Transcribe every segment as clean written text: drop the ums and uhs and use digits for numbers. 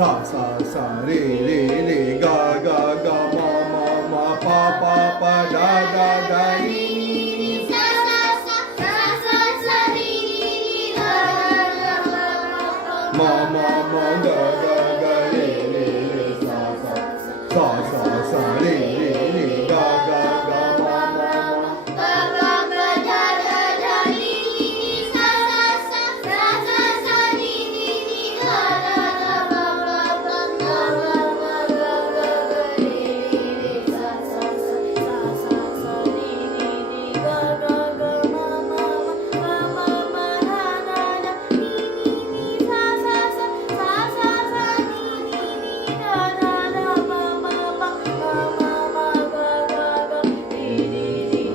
सा सा सा रे रे रे गा गा गा मा मा मा पा पा पा दा दा दा नी मा मा मा गा गा गा रे रे रे सा सा रे रे रे गा गा गा मा मा मा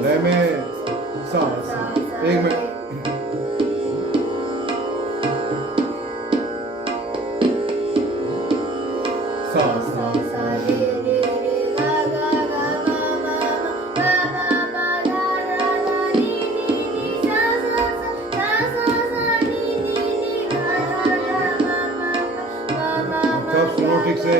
ले में सा एक मिनट सा सा रे रे रे गा गा गा मा मा मा गा गा गा गा गा नी नी नी सा सा नी नी नी गा गा गा मा मा सब सुनो ठीक से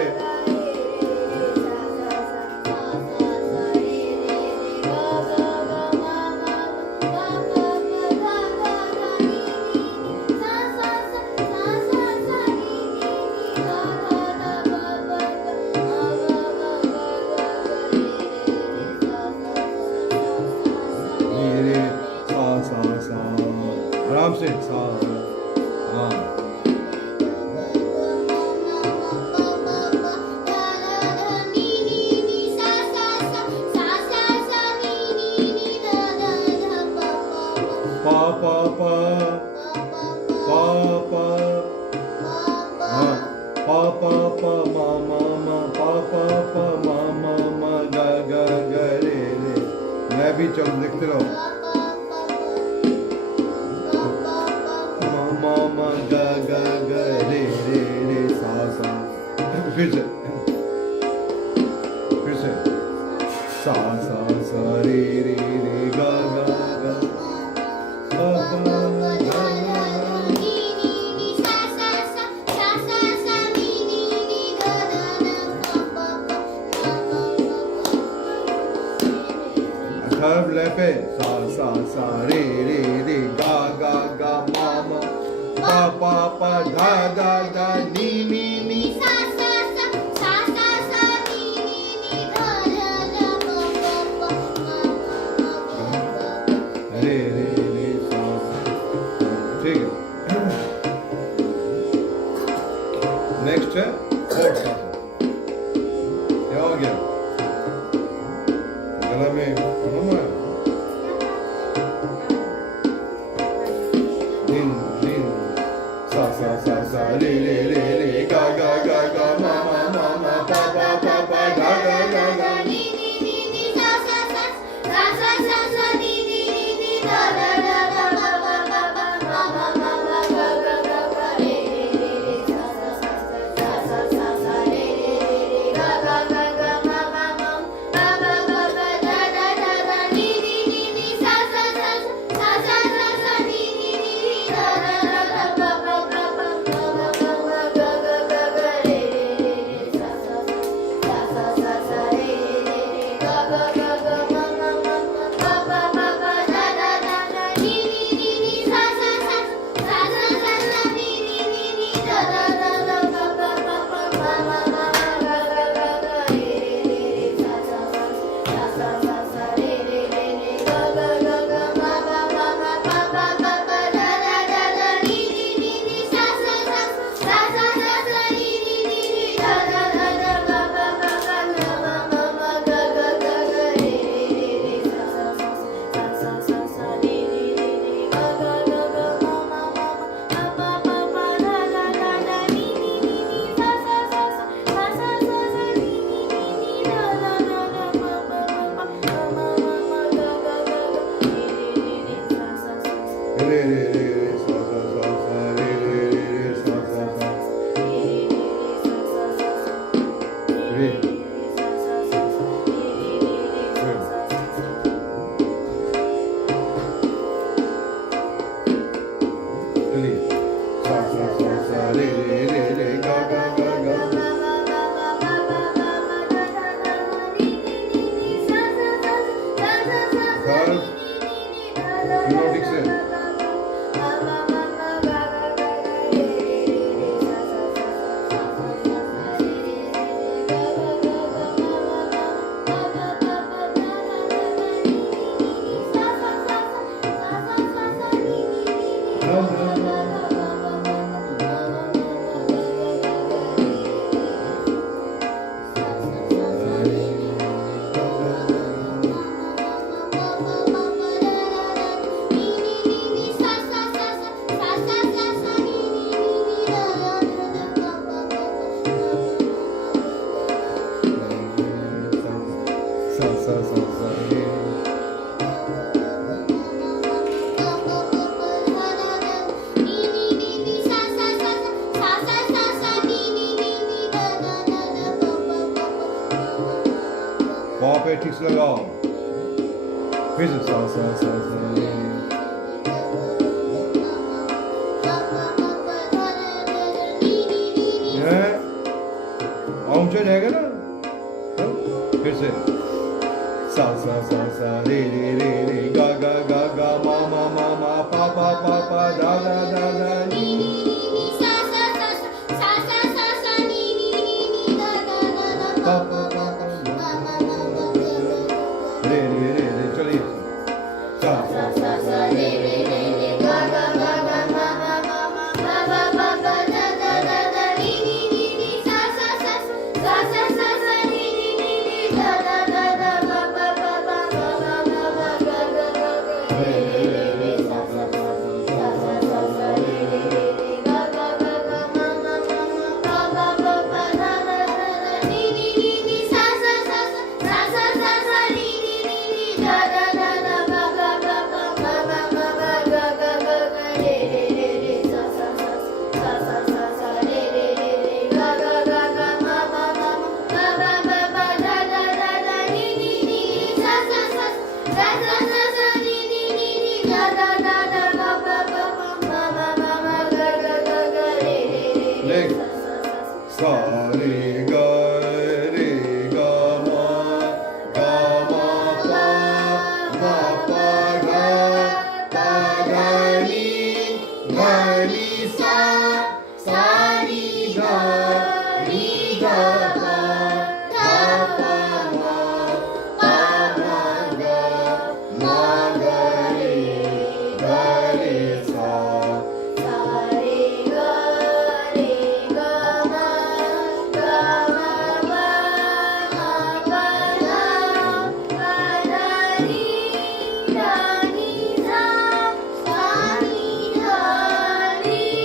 आराम से सा हाँ पा पा पा पा पा हाँ पा पा पा मा मा मा पा पा पा मा मा मा गा गा गा रे रे मैं भी चल लिखते रहो मा मा गा गा गा रे रे रे सा सा फिर से सा सा सा रे रे रे गा गा गा सा सा गा गा थर्ड ले पे सा सा रे रे रे गा गा गा मा मा पा पा पा धा धा धा नी नी नी रे रे रे सा ठीक है नेक्स्ट है फोर्थ सा क्या हो गया गला में घुमा दिन दिन सा सा रे रे रे रे गा गा गा गा मा मा मा मा पा पा पा पा गा गा गा गा नी नी नी नी सा सा नी नी नी नी गा गा गा गा मा मा मा मा मा मा मा मा गा गा गा गा रे रे रे सा रे रे रे गा गा गा गा मा मा मा गा गा गा गा दा दा दा दा नी नी नी नी सा नी नी नी नी गा गा गा गा गा गा गा गा गा गा पे ठीक से लगाओ फिर से सा सा सा सा रे ये ऊंचा जाएगा ना फिर से सा सा सा सा रे रे रे रे गा गा गा गा मा मा मा मा पा पा पा पा दा दा दा दा नी सा सा सा सा सा सा सा नी नी नी नी दा दा दा दा पा पा पा पा मा मा मा मा रे रे रे रे चलिए सा सा सा सा रे रे रे रे गा गा गा गा मा मा मा मा पा पा पा पा दा दा दा दा नी नी नी नी सा सा सा सा सा सा सा नी नी नी नी दा दा दा दा पा पा पा पा मा मा मा मा गा गा गा गा रे रे रे रे सा सा सा सा सा सा रे रे रे रे गा गा गा गा मा मा मा मा पा पा पा पा दा दा दा दा नी नी नी नी सा सा सा सा सा सा सा नी नी नी नी दा दा दा दा पा पा पा पा मा मा मा मा गा गा गा गा रे रे रे रे सा सा सा सा सा सा रे रे रे रे गा गा गा गा मा मा मा मा पा पा पा पा दा दा दा दा नी नी नी सा सा सा सा सा सा नी नी नी नी दा दा दा दा पा पा पा पा मा मा मा मा गा गा गा गा रे रे रे रे सा सा सा सा रे गा रे गा मा पा गा नी सा सा नी गा पा पा मा गा मा गा रे सा सा रे गा मा गा मा पा मा पा दा पा दा नी दा नी सा सा नी दा नी